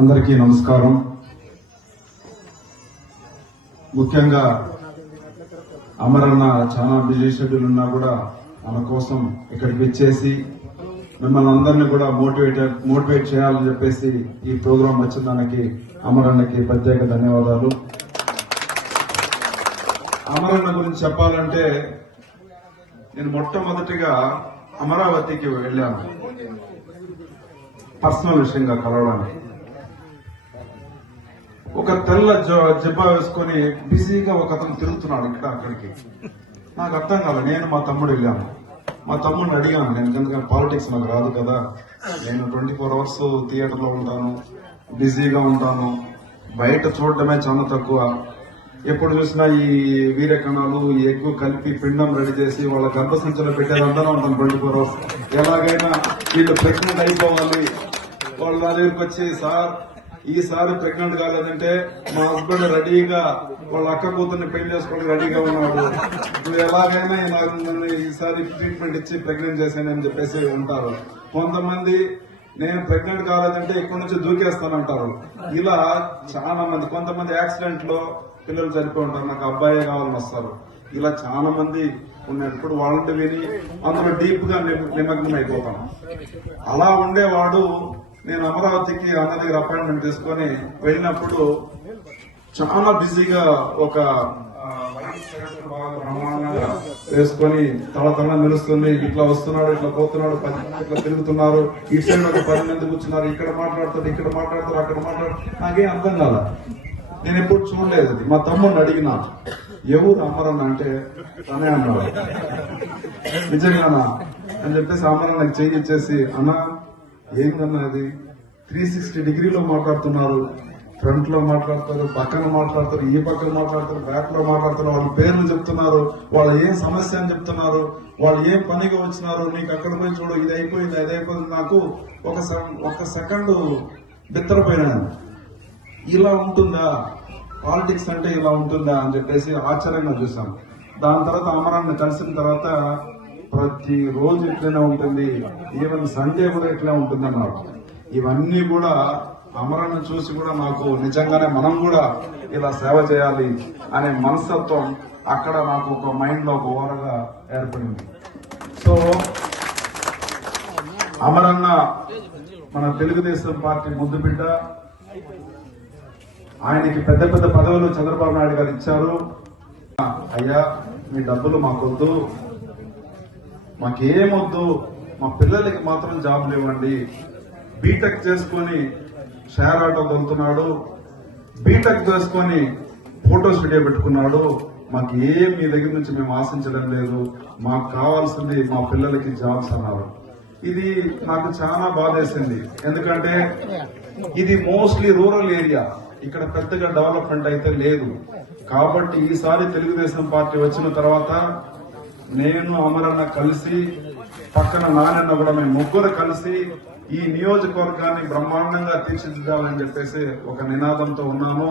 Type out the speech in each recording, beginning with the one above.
అందరికీ నమస్కారం. ముఖ్యంగా అమరన్న చాలా బిజీ షెడ్యూల్ ఉన్నా కూడా మన కోసం ఇక్కడికి వచ్చేసి మిమ్మల్ని అందరినీ కూడా మోటివేట్ చేయాలని చెప్పేసి ఈ ప్రోగ్రాం వచ్చిన దానికి అమరన్నకి ప్రత్యేక ధన్యవాదాలు. అమరన్న గురించి చెప్పాలంటే నేను మొట్టమొదటిగా అమరావతికి వెళ్ళాను పర్సనల్ విషయంగా కలవడానికి. ఒక తెల్ల జబ్బా వేసుకొని బిజీగా ఒక అతను తిరుగుతున్నాడు ఇక్కడ అక్కడికి. నాకు అర్థం కాదు. నేను మా తమ్ముడు వెళ్ళాను. మా తమ్ముడిని అడిగాను, నేను ఎందుకంటే పాలిటిక్స్ నాకు రాదు కదా, నేను 24 అవర్స్ థియేటర్లో ఉంటాను, బిజీగా ఉంటాను, బయట చూడటమే చాలా తక్కువ. ఎప్పుడు చూసినా ఈ వీర్యకణాలు ఎక్కువ కలిపి పిండం రెడీ చేసి వాళ్ళ గర్భసంచలో పెట్టేదంటానే ఉంటాను 24 అవర్స్. ఎలాగైనా వీళ్ళు ప్రెగ్నెంట్ అయిపోవాలి. వాళ్ళ దగ్గరికి వచ్చి, సార్ ఈసారి ప్రెగ్నెంట్ కాలేదంటే మా హస్బెండ్ రెడీగా వాళ్ళ అక్క కూతుర్ని పెళ్లి చేసుకోవడానికి రెడీగా ఉన్నాడు, నువ్వు ఎలాగైనా నన్ను ఈసారి ట్రీట్మెంట్ ఇచ్చి ప్రెగ్నెంట్ చేశానని చెప్పేసి ఉంటారు. కొంతమంది నేను ప్రెగ్నెంట్ కాలేదంటే ఇక్కడ నుంచి దూకేస్తానంటారు. ఇలా చాలా మంది, కొంతమంది యాక్సిడెంట్ లో పిల్లలు చనిపోయి ఉంటారు, నాకు అబ్బాయే కావాలని వస్తారు. ఇలా చాలా మంది ఉన్నప్పుడు వాళ్ళని విని అందులో డీప్ గా నిమగ్నం అయిపోతాం. అలా ఉండేవాడు. నేను అమరావతికి అన్న దగ్గర అపాయింట్మెంట్ తీసుకొని వెళ్ళినప్పుడు చాలా బిజీగా ఒక బ్రహ్మాండంగా వేసుకొని తల మెరుస్తుంది. ఇట్లా వస్తున్నాడు, ఇట్లా పోతున్నాడు, ఇట్లా తిరుగుతున్నారు, ఇటు సైడ్ ఒక 10 మంది కూర్చున్నారు, ఇక్కడ మాట్లాడుతారు, అక్కడ మాట్లాడుతారు. నాకేం అర్థం కాదు. నేను ఎప్పుడు చూడలేదు అది. మా తమ్ముడిని అడిగినా, ఎవరు అమరన్న అంటే తనే అన్నాడు. నిజంగానా అని చెప్పేసి అమరన్నకి చేయించేసి, అన్న ఏందన్నా అది 360 డిగ్రీలో మాట్లాడుతున్నారు, ఫ్రంట్ లో మాట్లాడతారు, పక్కన మాట్లాడతారు, ఈ పక్కన మాట్లాడతారు, బ్యాక్ లో మాట్లాడతారు, వాళ్ళ పేర్లు చెప్తున్నారు, వాళ్ళు ఏం సమస్య అని చెప్తున్నారు, వాళ్ళు ఏం పనిగా వచ్చినారు, నీకు అక్కడ పోయి చూడు, ఇది అయిపోయింది అది అయిపోయింది. నాకు ఒక సెకండ్ బిత్తరపోయినాను. ఇలా ఉంటుందా పాలిటిక్స్ అంటే, ఇలా ఉంటుందా అని చెప్పేసి ఆశ్చర్యంగా చూసాం. దాని తర్వాత అమరాన్ని కలిసిన తర్వాత ప్రతి రోజు ఇట్లనే ఉంటుంది, ఈవెన్ సండే కూడా ఇట్లా ఉంటుంది అన్నారు. ఇవన్నీ కూడా అమరాన్ని చూసి కూడా నాకు నిజంగానే మనం కూడా ఇలా సేవ చేయాలి అనే మనస్తత్వం అక్కడ నాకు ఒక మైండ్ లో ఒక ఓరగా ఏర్పడింది. సో అమరన్న మన తెలుగుదేశం పార్టీ ముద్దు బిడ్డ. ఆయనకి పెద్ద పెద్ద పదవులు చంద్రబాబు నాయుడు గారు ఇచ్చారు. అయ్యా మీ డబ్బులు మాకొద్దు, మాకేమొద్దు, మా పిల్లలకి మాత్రం జాబ్లు ఇవ్వండి. బీటెక్ చేసుకుని షేర్ ఆటో తొలుతున్నాడు, బీటెక్ చేసుకుని ఫోటో స్టూడియో పెట్టుకున్నాడు, మాకు ఏం మీ దగ్గర నుంచి మేము ఆశించడం లేదు, మాకు కావాల్సింది మా పిల్లలకి జాబ్స్ అన్నారు. ఇది నాకు చాలా బాధేసింది. ఎందుకంటే ఇది మోస్ట్లీ రూరల్ ఏరియా, ఇక్కడ పెద్దగా డెవలప్మెంట్ అయితే లేదు. కాబట్టి ఈసారి తెలుగుదేశం పార్టీ వచ్చిన తర్వాత నేను అమరన్న కలిసి, పక్కన నానన్న కూడా మేము ముగ్గురు కలిసి ఈ నియోజకవర్గాన్ని బ్రహ్మాండంగా తీర్చిదిద్దాలని చెప్పేసి ఒక నినాదంతో ఉన్నాము.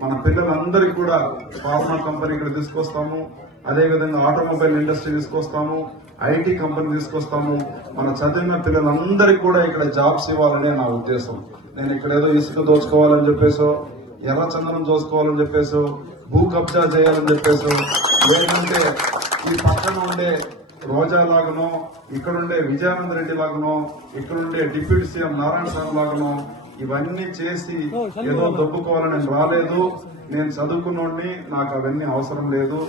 మన పిల్లలందరికీ కూడా ఫార్మా కంపెనీ ఇక్కడ తీసుకొస్తాము, అదేవిధంగా ఆటోమొబైల్ ఇండస్ట్రీ తీసుకొస్తాము, ఐటీ కంపెనీ తీసుకొస్తాము. మన చదివిన పిల్లలందరికీ కూడా ఇక్కడ జాబ్స్ ఇవ్వాలనే నా ఉద్దేశం. నేను ఇక్కడ ఏదో ఇసుక దోచుకోవాలని చెప్పేసో, ఎర్రచందనం దోచుకోవాలని చెప్పేసో, భూ కబ్జా చేయాలని చెప్పేసో, లేదంటే ఈ పక్కన ఉండే రోజా లాగనో, ఇక్కడుండే విజయానంద రెడ్డి లాగనో, ఇక్కడుండే డిప్యూటీ సీఎం నారాయణ స్వామి లాగనో ఇవన్నీ చేసి ఏదో దొబ్బుకోవాలని నేను రాలేదు. నేను చదువుకున్నోడిని, నాకు అవన్నీ అవసరం లేదు,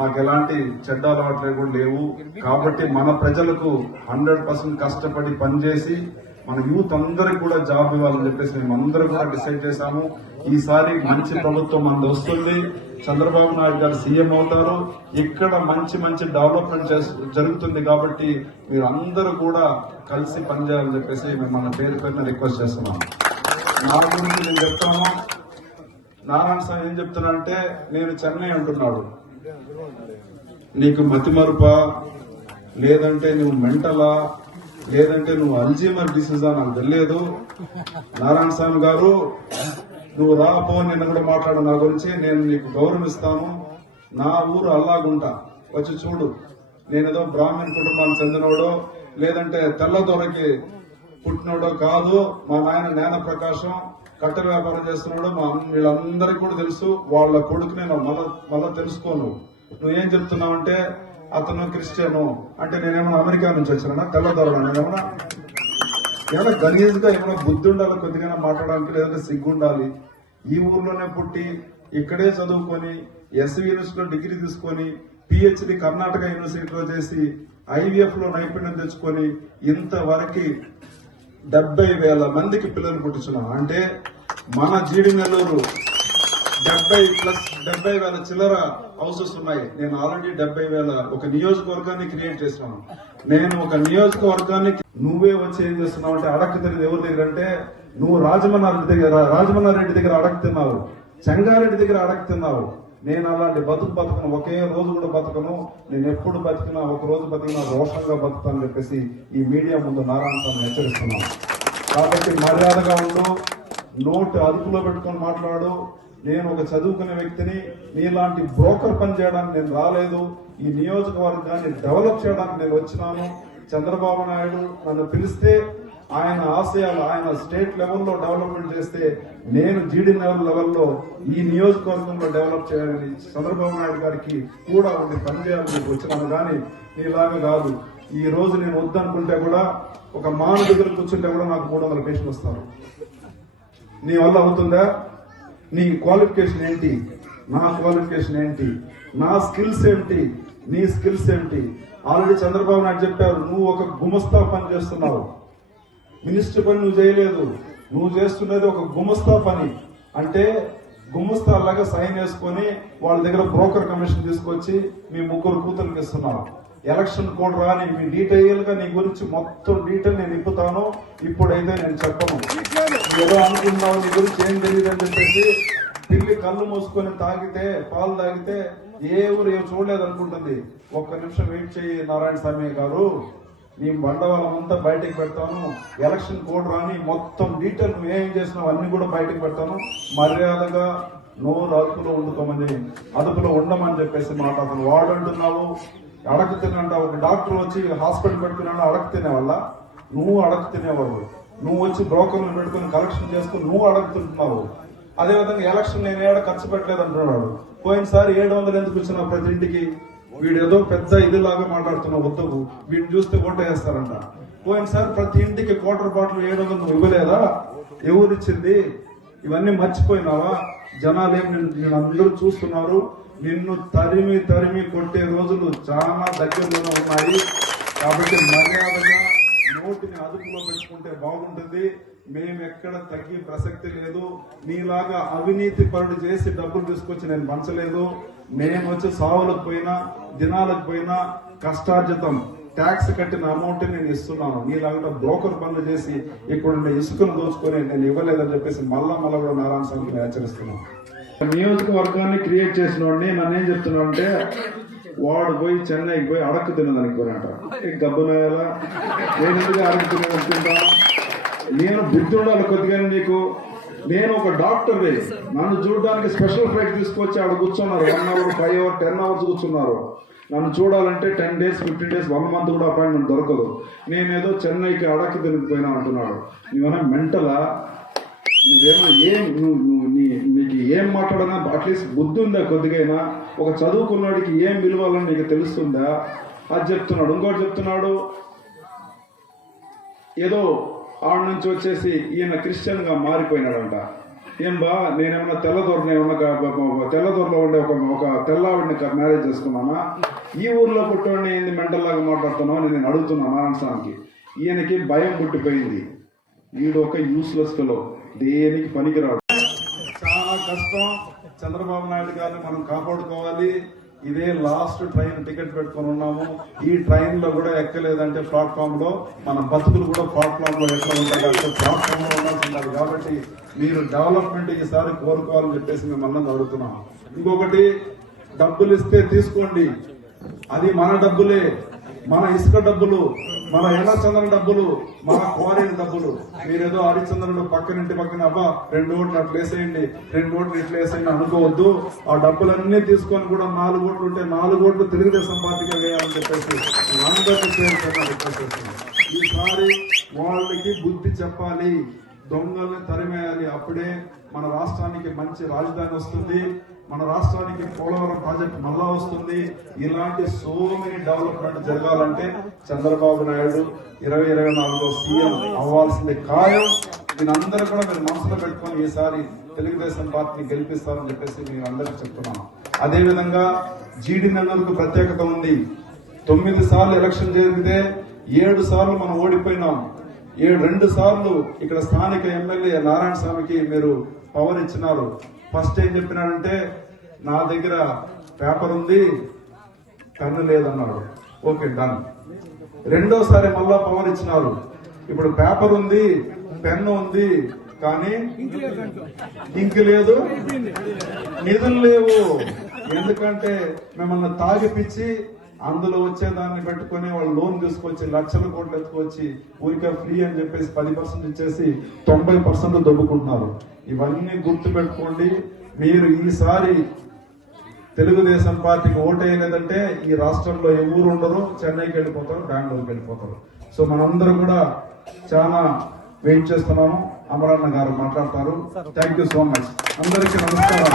నాకు ఎలాంటి చెడ్డ అలవాట్లు కూడా లేవు. కాబట్టి మన ప్రజలకు 100% కష్టపడి పనిచేసి మన యూత్ అందరికి కూడా జాబ్ ఇవ్వాలని చెప్పేసి మేము అందరం కూడా డిసైడ్ చేశాము. ఈసారి మంచి ప్రభుత్వం మనది వస్తుంది, చంద్రబాబు నాయుడు గారు సీఎం అవుతారు, ఇక్కడ మంచి మంచి డెవలప్మెంట్ జరుగుతుంది. కాబట్టి మీరు అందరూ కూడా కలిసి పనిచేయాలని చెప్పేసి మిమ్మల్ని పేరున రిక్వెస్ట్ చేస్తున్నాను. నా గురించి నేను చెప్తాను. నారాయణ స్వామి ఏం చెప్తున్నానంటే, నేను చెన్నై అంటున్నాడు, నీకు మతిమరుపా, లేదంటే నువ్వు మెంటలా, లేదంటే నువ్వు అల్జీమర్ డిసీజా నాకు తెలియదు. నారాయణ స్వామి గారు నువ్వు రాపో, నిన్న కూడా మాట్లాడు నా గురించి, నేను నీకు గౌరవిస్తాను. నా ఊరు అల్లాగుంట, వచ్చి చూడు. నేనేదో బ్రాహ్మణ్ కుటుంబానికి చెందినోడో లేదంటే తెల్లదొరకి పుట్టినోడో కాదు. మా నాయన జ్ఞాన ప్రకాశం, కట్టెల వ్యాపారం చేస్తున్నాడు. వీళ్ళందరికీ కూడా తెలుసు. వాళ్ళ కొడుకు నేను మళ్ళా తెలుసుకోను. నువ్వేం చెప్తున్నావంటే అతను క్రిస్టియను అంటే నేనేమన్నా అమెరికా నుంచి వచ్చినా తెల్లదొరడా? ఏమైనా గలీజ్గా ఏమైనా బుద్ధి ఉండాలి, కొద్దిగా మాట్లాడడానికి, లేదంటే సిగ్గు ఉండాలి. ఈ ఊర్లోనే పుట్టి ఇక్కడే చదువుకొని ఎస్వి యూనివర్సిటీలో డిగ్రీ తీసుకొని పిహెచ్డి కర్ణాటక యూనివర్సిటీలో చేసి ఐవీఎఫ్ లో నైపుణ్యం తెచ్చుకొని ఇంతవరకు 70,000 మందికి పిల్లలు పుట్టించున్నాం. అంటే మన జీడి నెల్లూరు 70,000 చిల్లర హౌసెస్ ఉన్నాయి. నేను ఆల్రెడీ 70,000 ఒక నియోజకవర్గాన్ని క్రియేట్ చేస్తున్నాను. నేను ఒక నియోజకవర్గాన్ని నువ్వే వచ్చి ఏం చేస్తున్నావు అంటే అడక్కు తిరిగి ఎవరి దగ్గర అంటే నువ్వు రాజమన్నారెడ్డి దగ్గర అడక్కుతున్నావు, చెంగారెడ్డి దగ్గర అడక్కుతున్నావు. నేను అలాంటి బతుకను ఒకే రోజు కూడా బతుకను. నేను ఎప్పుడు బతికినా ఒక రోజు బతికినా రోషంగా బతుకుతానని చెప్పేసి ఈ మీడియా ముందు నారాయణ హెచ్చరిస్తున్నాను. కాబట్టి మర్యాదగా ఉండు, నోటు అదుపులో పెట్టుకొని మాట్లాడు. నేను ఒక చదువుకునే వ్యక్తిని, నీలాంటి బ్రోకర్ పని చేయడానికి నేను రాలేదు. ఈ నియోజకవర్గాన్ని డెవలప్ చేయడానికి నేను వచ్చినాను. చంద్రబాబు నాయుడు నన్ను పిలిస్తే ఆయన ఆశయాలు ఆయన స్టేట్ లెవెల్లో డెవలప్మెంట్ చేస్తే నేను జీడీ లెవెల్లో ఈ నియోజకవర్గంలో డెవలప్ చేయాలని చంద్రబాబు నాయుడు గారికి కూడా ఉండి పనిచేయాలని వచ్చినాను. కానీ నీలాగా కాదు. ఈ రోజు నేను వద్దనుకుంటే కూడా ఒక మాన దగ్గర కూర్చుంటే కూడా నాకు 300 పేషెంట్లు వస్తారు. నీ వల్ల అవుతుందా? నీ క్వాలిఫికేషన్ ఏంటి, నా క్వాలిఫికేషన్ ఏంటి, నా స్కిల్స్ ఏంటి, నీ స్కిల్స్ ఏంటి? ఆల్రెడీ చంద్రబాబు నాయుడు చెప్పారు, నువ్వు ఒక గుమస్తా పని చేస్తున్నావు. మినిస్టర్ పని నువ్వు చేయలేదు, నువ్వు చేస్తున్నది ఒక గుమస్తా పని. అంటే గుమస్తా లాగా సైన్ వేసుకొని వాళ్ళ దగ్గర బ్రోకర్ కమిషన్ తీసుకొచ్చి మీ 3 కూతుర్లకు ఇస్తున్నావు. ఎలక్షన్ కోడ్ రాని మీ డీటెయిల్ గా నీ గురించి మొత్తం డీటెయిల్ నేను ఇప్పుతాను. ఇప్పుడైతే నేను చెప్పను. ఏదో అనుకుంటున్నావు, నీ గురించి ఏం తెలియదు అని చెప్పేసి పిల్లి కళ్ళు మూసుకొని పాలు తాగితే ఏ ఊరు ఏం చూడలేదు అనుకుంటుంది. ఒక్క నిమిషం వెయిట్ చేయి నారాయణ స్వామి గారు, నీ బండవాళ్ళం అంతా బయటకు పెడతాను. ఎలక్షన్ కోడ్ రాని మొత్తం డీటెయిల్ నువ్వు ఏం చేసినావు అన్ని కూడా బయటకు పెడతాను. మర్యాదగా నోరు అదుపులో ఉండమని చెప్పేసి మాట. అసలు వాడు అంటున్నావు అడక తినంట. ఒక డాక్టర్ వచ్చి హాస్పిటల్ పెట్టుకున్నాడు అడక తినేవాళ్ళ, నువ్వు అడక తినేవాడు. నువ్వు వచ్చి బ్రోకర్లు పెట్టుకుని కలెక్షన్ చేసుకుని నువ్వు అడుగుతుంటున్నావు. అదేవిధంగా ఎలక్షన్ నేను ఏడ ఖర్చు పెట్టలేదు అంటున్నాడు. పోయినసారి 700 ఎందుకు ఇచ్చినావు ప్రతి ఇంటికి? వీడు ఏదో పెద్ద ఇదిలాగా మాట్లాడుతున్నావు. వద్దకు వీడిని చూస్తే ఓటు వేస్తారంట. పోయినసారి ప్రతి ఇంటికి క్వార్టర్ బాటిల్ 700 నువ్వు ఇవ్వలేదా? ఎవరిచ్చింది? ఇవన్నీ మర్చిపోయినావా? జనాలు ఏం నేను అందరూ చూస్తున్నారు. నిన్ను తరిమి కొట్టే రోజులు చాలా దగ్గరలోనే ఉన్నాయి. కాబట్టి మర్యాదగా నోటిని అదుపులో పెట్టుకుంటే బాగుంటుంది. మేము ఎక్కడ తగ్గే ప్రసక్తి లేదు. నీలాగా అవినీతి పరుడు చేసి డబ్బులు తీసుకొచ్చి నేను పంచలేదు. నేను వచ్చి సావులకు పోయినా దినాలకు పోయినా కష్టార్జితం ట్యాక్స్ కట్టిన అమౌంట్ నేను ఇస్తున్నాను. నీలాగా బ్రోకర్ పనులు చేసి ఇక్కడ ఇసుకను దోచుకొని నేను ఇవ్వలేదని చెప్పేసి మళ్ళా కూడా నారాయణ స్వామిని హెచ్చరిస్తున్నాను. నియోజకవర్గాన్ని క్రియేట్ చేసిన వాడిని నన్ను ఏం చెప్తున్నాడు అంటే వాడు పోయి చెన్నైకి పోయి అడక్కు తినదానికి పోయినట. గబ్బునాయాలా నేను ఎందుకు అడక్కు తిననుకుంటా? నేను బుద్ధి ఉండాలి కొద్దిగా నీకు. నేను ఒక డాక్టర్, నన్ను చూడడానికి స్పెషల్ ఫ్లైట్ తీసుకొచ్చి ఆడ కూర్చున్నారు. 1 hour 5 hours 10 hours కూర్చున్నారు. నన్ను చూడాలంటే 10 days 15 days 1 month కూడా అపాయింట్మెంట్ దొరకదు. నేనేదో చెన్నైకి అడక్కు తినిపోయినా అంటున్నాడు. నువ్వేనా మెంటలా? నువ్వేమో నీకు ఏం మాట్లాడనా అట్లీస్ట్ బుద్ధి ఉందా కొద్దిగైనా? ఒక చదువుకున్నాడికి ఏం విలువాలని నీకు తెలుస్తుందా? అది చెప్తున్నాడు. ఇంకోటి చెప్తున్నాడు, ఏదో ఆడ నుంచి వచ్చేసి ఈయన క్రిస్టియన్ గా మారిపోయినాడంట. ఏం బా నేనేమన్నా తెల్లదొరలో ఉండే ఒక తెల్లవాడిని మ్యారేజ్ చేసుకున్నానా? ఈ ఊర్లో పుట్టవాడిని ఏంది మెంటల్లాగా మాట్లాడుతున్నావు అని నేను అడుగుతున్నా నారాయణస్వామికి. ఈయనకి భయం పుట్టిపోయింది. వీడు ఒక యూస్లెస్ ఫెలో, దేనికి పనికిరాడు. చాలా కష్టం. చంద్రబాబు నాయుడు గారిని మనం కాపాడుకోవాలి. ఇదే లాస్ట్ ట్రైన్ టికెట్ పెట్టుకుని ఉన్నాము. ఈ ట్రైన్ లో కూడా ఎక్కలేదంటే ప్లాట్ఫామ్ లో మన బతుకులు కూడా ప్లాట్ఫామ్ లో ఎట్లా ఉంటాయి? ప్లాట్ఫామ్ లో ఉండాల్సింది. కాబట్టి మీరు డెవలప్మెంట్ ఈసారి కోరుకోవాలని చెప్పేసి మేము అందరం అడుగుతున్నాం. ఇంకొకటి, డబ్బులు ఇస్తే తీసుకోండి, అది మన డబ్బులే, మన ఇసుక డబ్బులు, మన ఎర్రచంద్రన్ డబ్బులు, మన క్వారీల డబ్బులు. మీరేదో హరిచంద్రుడు పక్కనింటి పక్కన అబ్బా 2 ఓట్లు అట్లా వేసేయండి, 2 ఓట్లు ఇట్లా వేసేయండి అనుకోవద్దు. ఆ డబ్బులన్నీ తీసుకొని కూడా 4 ఓట్లు ఉంటే 4 ఓట్లు తెలుగుదేశం పార్టీగా వేయాలని చెప్పేసి అందరికీ పేరు చెప్పాలి. ఈసారి వాళ్ళకి బుద్ధి చెప్పాలి. దొంగల్ని తరిమేయాలి. అప్పుడే మన రాష్ట్రానికి మంచి రాజధాని వస్తుంది, మన రాష్ట్రానికి పోలవరం ప్రాజెక్ట్ మళ్ళా వస్తుంది. ఇలాంటి సో మెనీ డెవలప్మెంట్ జరగాలంటే చంద్రబాబు నాయుడు 2024లో సీఎం అవ్వాల్సింది ఖాయం. దీనందరూ కూడా మీరు మనసులో పెట్టుకొని ఈసారి తెలుగుదేశం పార్టీని గెలిపిస్తారని చెప్పేసి నేను అందరికీ చెప్తున్నాను. అదేవిధంగా జీడి నెల్లూరుకు ప్రత్యేకత ఉంది. 9 సార్లు ఎలక్షన్ జరిగితే 7 సార్లు మనం ఓడిపోయినాం. 2 సార్లు ఇక్కడ స్థానిక ఎమ్మెల్యే నారాయణ స్వామికి మీరు పవర్ ఇచ్చినారు. ఫస్ట్ ఏం చెప్పినాడంటే నా దగ్గర పేపర్ ఉంది, పెన్ను లేదన్నాడు. Okay, done. రెండోసారి మళ్ళా పవర్ ఇచ్చినారు. ఇప్పుడు పేపర్ ఉంది, పెన్ను ఉంది, కానీ ఇంక లేదు, నిధులు లేవు. ఎందుకంటే మిమ్మల్ని తాగిపిచ్చి అందులో వచ్చేదాన్ని పెట్టుకుని వాళ్ళు లోన్ తీసుకొచ్చి లక్షల కోట్లు ఎత్తుకొచ్చి ఊరికే ఫ్రీ అని చెప్పేసి 10% ఇచ్చేసి 90% దొబ్బుకుంటున్నారు. ఇవన్నీ గుర్తు పెట్టుకోండి. మీరు ఈసారి తెలుగుదేశం పార్టీకి ఓటేయలేదంటే ఈ రాష్ట్రంలో ఎవరు ఉండరు, చెన్నైకి వెళ్ళిపోతారు, బెంగళూరుకి వెళ్ళిపోతారు. సో మనందరం కూడా చాలా వెయిట్ చేస్తున్నాము. అమరన్న గారు మాట్లాడతారు. Thank you so much. అందరికీ నమస్కారం.